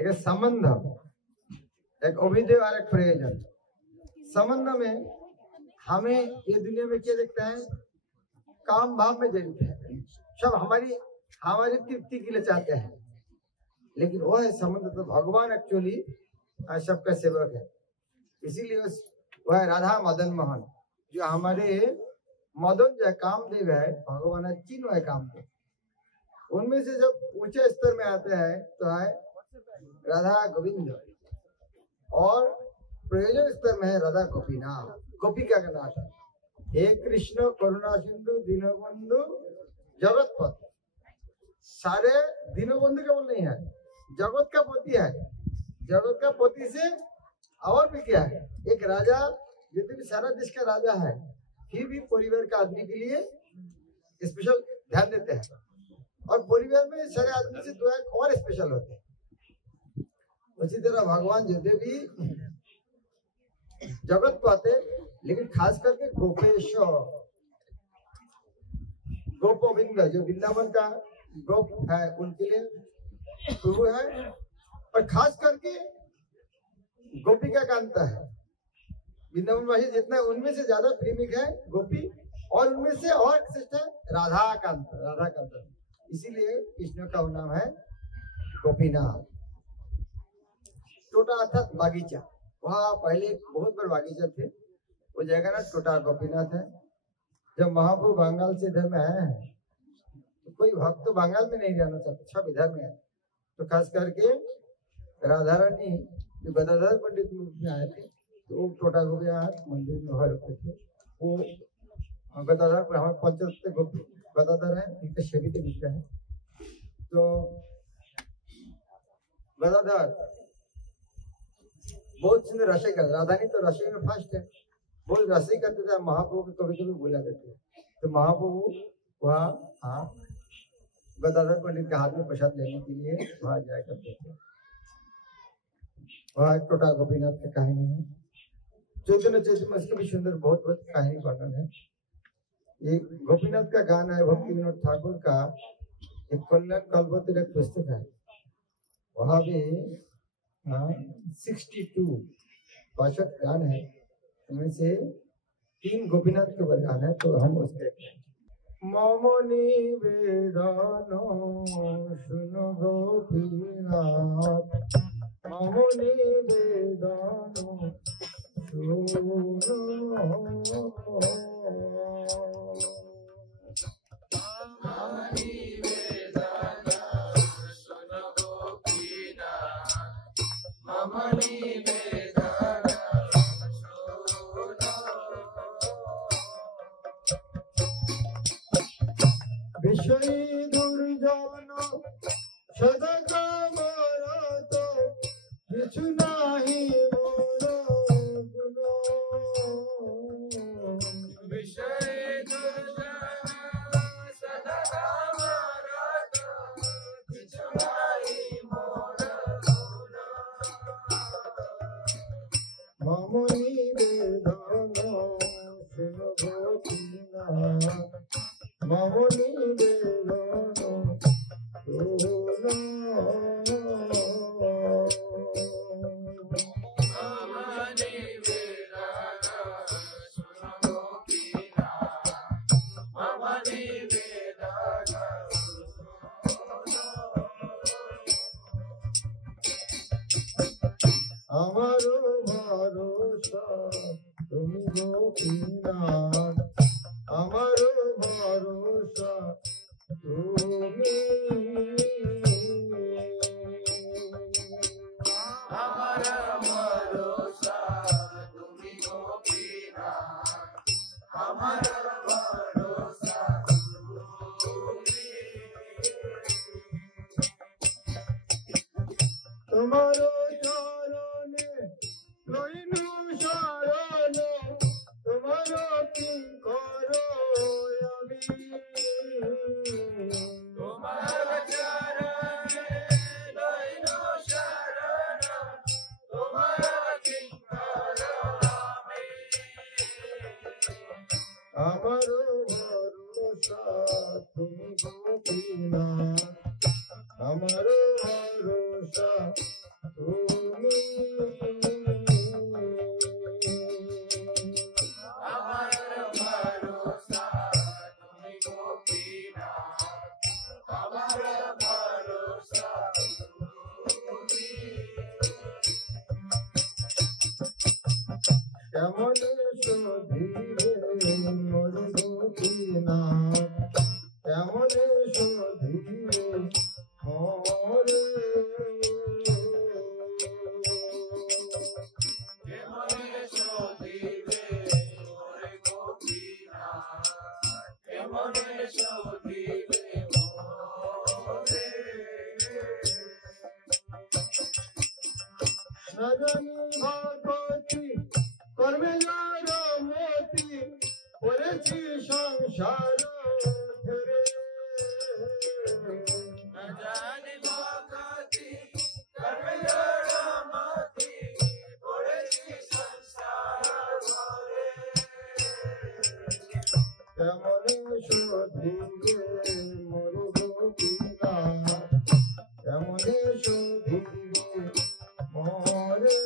एक संबंध, एक अभिधेय और एक प्रयोजन। संबंध में हमें ये दुनिया में क्या देखता है, काम भाव में जड़ित है, सब हमारी तृप्ति के लिए चाहते हैं, लेकिन वो है संबंध तो भगवान एक्चुअली सबका सेवक है। इसीलिए वह राधा मदन मोहन जो हमारे मदन जो कामदेव है, भगवान तीनों है कामदेव, उनमें से जब ऊंचे स्तर में आते हैं तो है राधा गोविंद, और प्रयोजन स्तर में है राधा गोपीनाथ, गोपिका का नाथ है। हे कृष्ण करुणा सिंधु दीनबंधु जगतपति, सारे दीनबंधु केवल नहीं है, जगत का पति है। जगत का पति से और भी क्या है, एक राजा जितने भी सारा देश का राजा है, फिर भी परिवार का आदमी के लिए स्पेशल ध्यान देते हैं, और परिवार में सारे आदमी से दो एक और स्पेशल होते हैं। उसी तरह भगवान जो भी जगत को आते, लेकिन खास करके गोपेश गोपविंद जो वृंदावन का गोप है उनके लिए प्रभु है, और खास करके गोपिका कांत है। वृंदावन वासी जितना उनमें से ज्यादा प्रेमिक है गोपी, और उनमें से और श्रेष्ठ है राधा कांत। इसीलिए कृष्ण का नाम है गोपीनाथ। टोटा अर्थात बागीचा, वहाँ पहले बहुत बड़े बागीचा थे, वो जगह ना टोटा गोपीनाथ है। जब महाप्रभु बंगाल से इधर में आए हैं तो कोई भक्त तो बंगाल में नहीं जाना चाहता, सब इधर में है। तो खास करके राधा रानी जो गदाधर पंडित में आए थे, तो वो टोटा गोपीनाथ मंदिर में वहाँ रुके थे। वो गदाधर पर हमारे पंचरत्न गदाधर है, उनके सेवित दिखते हैं। तो गदाधर बहुत सुंदर रसोई कर, राधानी तो रसोई में फर्स्ट है, बहुत रसोई करते थे। महाप्रभु को कभी कभी बुला देते, तो महाप्रभु वहाँ गदाधर पंडित के हाथ में प्रसाद लेने के लिए वहाँ जाया करते थे। वहाँ टोटा गोपीनाथ की कहानी है, चैतन्य में इसकी भी सुंदर बहुत कहानी वर्णन है। ये गोपीनाथ का गाना है, भक्ति विनोद ठाकुर का एक कल्याण कल्पतिर एक पुस्तक है, वहाँ भी 62 गान है, उनमें से 3 गोपीनाथ के ऊपर गान है, तो हम उसके ममनी वेदानो सुनो गोपीनाथ, ममनी वेदानो विषयी दुर्जन सदा कामरत किछु नाही मोर गुण, विषयी दुर्जन सदा कामरत किछु नाही मोर गुण, ममनी वेदनो सुनो गोपीनाथ, ममनी वेदनो सुनो, ममनी वेदनो सुनो गोपीनाथ, ममनी वेदनो सुनो। हमारो भरोसा तुम गोपीनाथ, हमारो भरोसा तुम्ही, हमारा भरोसा तुम्ही गोपीनाथ, हमारा भरोसा तुम्ही, तुम्हारो चरणे लइनु शरण, तुम्हारो की करो अभी, तुम्हारा चरणे लइनु शरण, तुम्हारा की करो अभी, हमारो भरोसा तुम गोपीनाथ, हमारो भरोसा কেমন শোধিবে মোর গোপীনাথ, কেমন শোধিবে মোরে, কেমন শোধিবে মোর গোপীনাথ, কেমন শোধিবে মোরে। সজনী ভগবতী কর্মে মতি করেছি সংসার ধরে, সজনী ভগবতী কর্মে মতি করেছি সংসার ধরে, কেমন শোধিবে মোর গোপীনাথ, কেমন শোধিবে মোরে,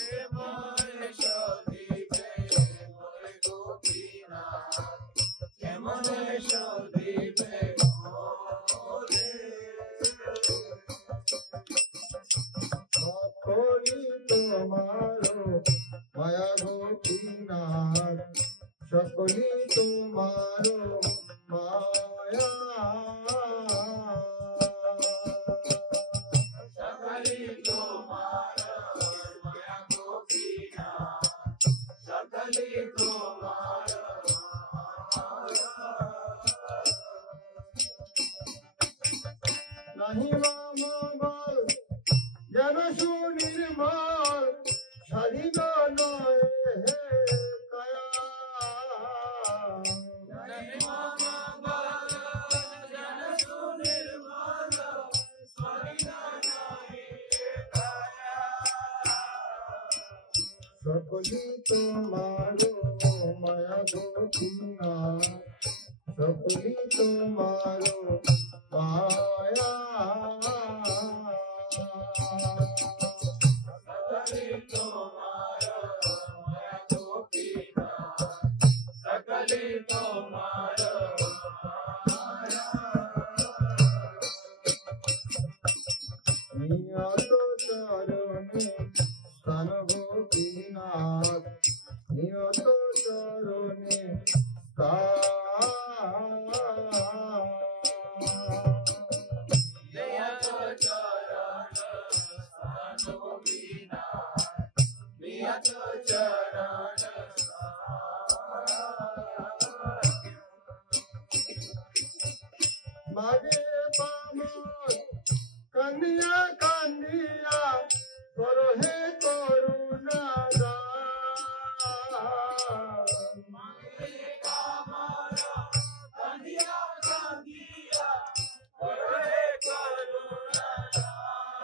কেমন শোধিবে মোর গোপীনাথ, কেমন শোধিবে মোরে। সকলি তোমার মায়া গোপীনাথ, সকলি তোমার মায়া, সকলি তোমার মায়া গোপীনাথ, সকলি তোমার মায়া। নাহি মামল যেন সুনির্মল, সাধিব নয় হে কায়া, নাহি মামল যেন সুনির্মল, সাধিব নয় হে কায়া, সকলি তোমার মায়া গোপীনাথ, সকলি তোমার মায়া, সকলি তোমার মায়া গোপীনাথ, সকলি তোমার মায়া। নিয়ত চরণে স্থান গোপীনাথ, নিয়ত চরণে স্থান, নিয়ত চরণ স্থান গোপীনাথ, নিয়ত চরণ স্থান। মাগে পামর কান্দিয়া কান্দিয়া করহে করুণা দান, মাগে পামর কান্দিয়া কান্দিয়া করহে করুণা দান,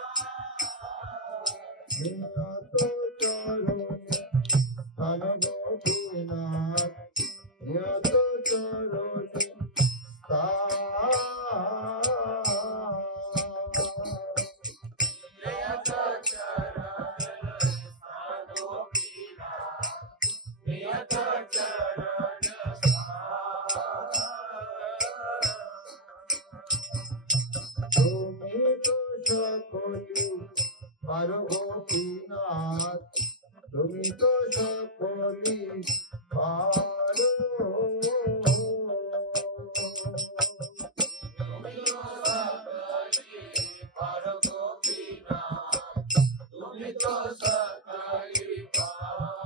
নিয়ত চরণে স্থান গোপীনাথ, নিয়ত চরণে স্থান, নিয়ত চরণ স্থান গোপীনাথ, নিয়ত চরণ স্থান। তুমি তো সকলি পারো গোপীনাথ, তুমি তো সকলি পারো, তুমি তো সকলি পারো গোপীনাথ, তুমি তো সকলি পারো।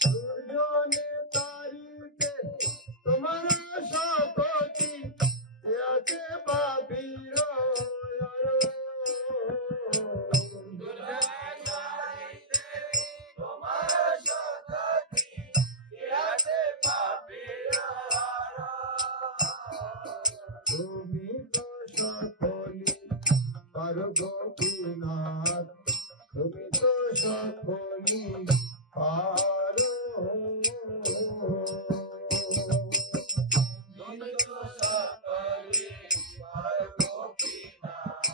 সূর্যনে তারিতে তোমার শপথি, আছে পাপির তুমি তো সকলি পারো গোপীনাথ, তুমি তো সকলি পারো, তুমি তো সকলি পারো গোপীনাথ,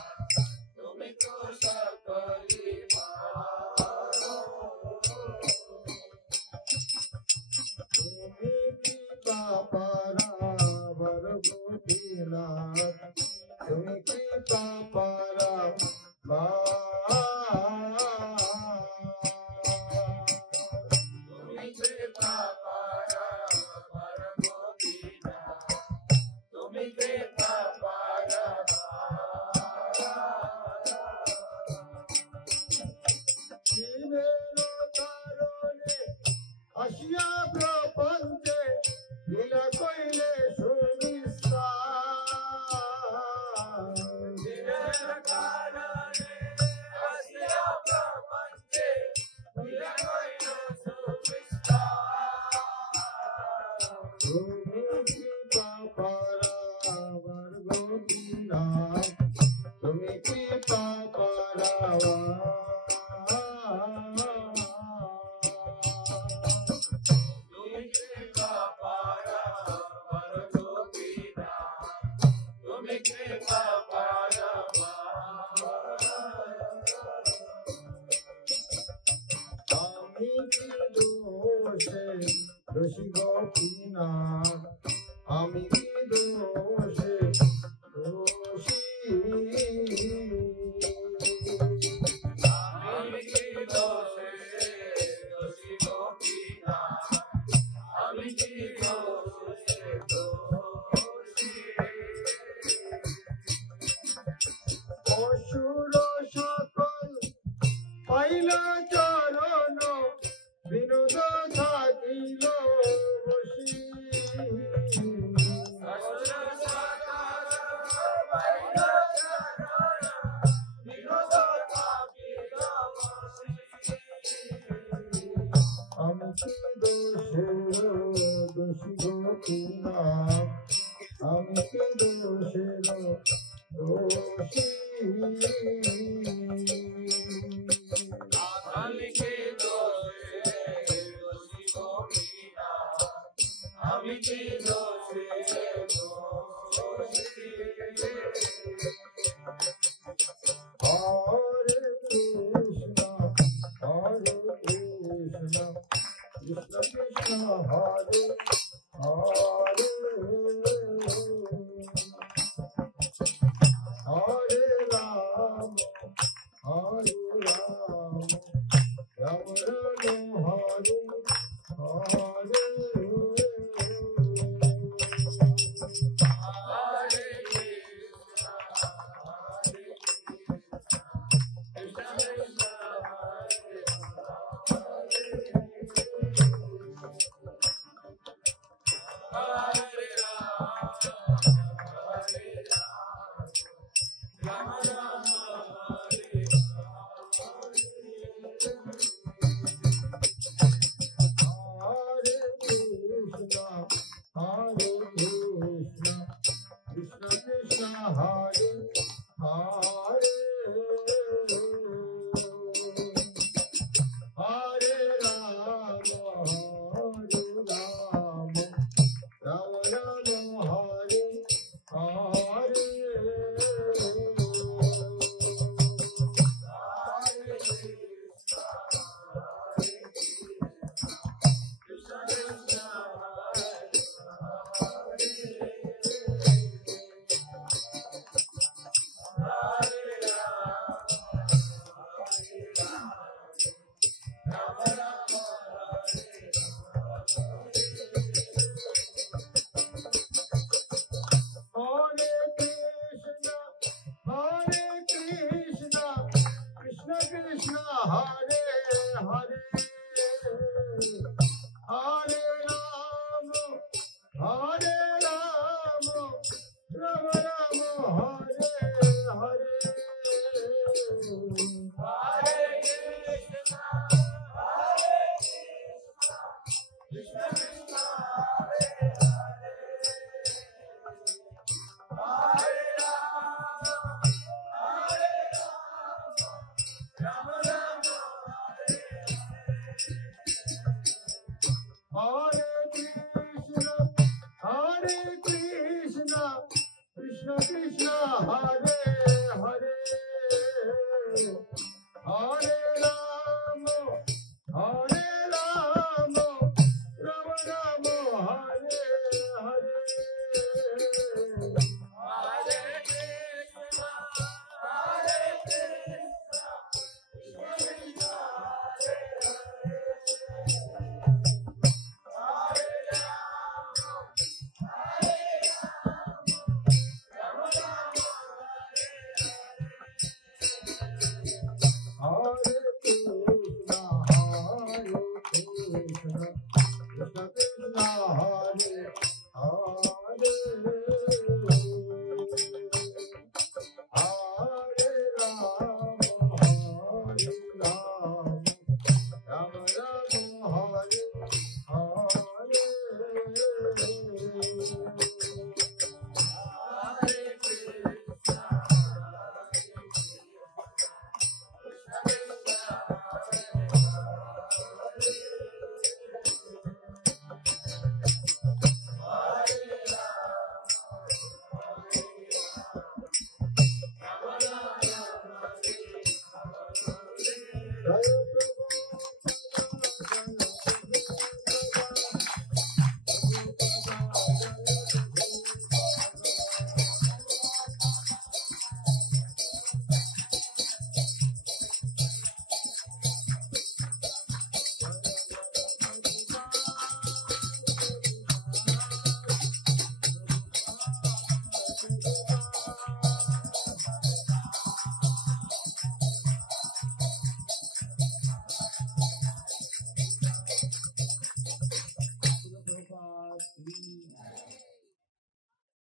তুমি তো সকলি পারো। তুমি কৃপা পারাবার গোপীনাথ, তুমি কৃপা Please.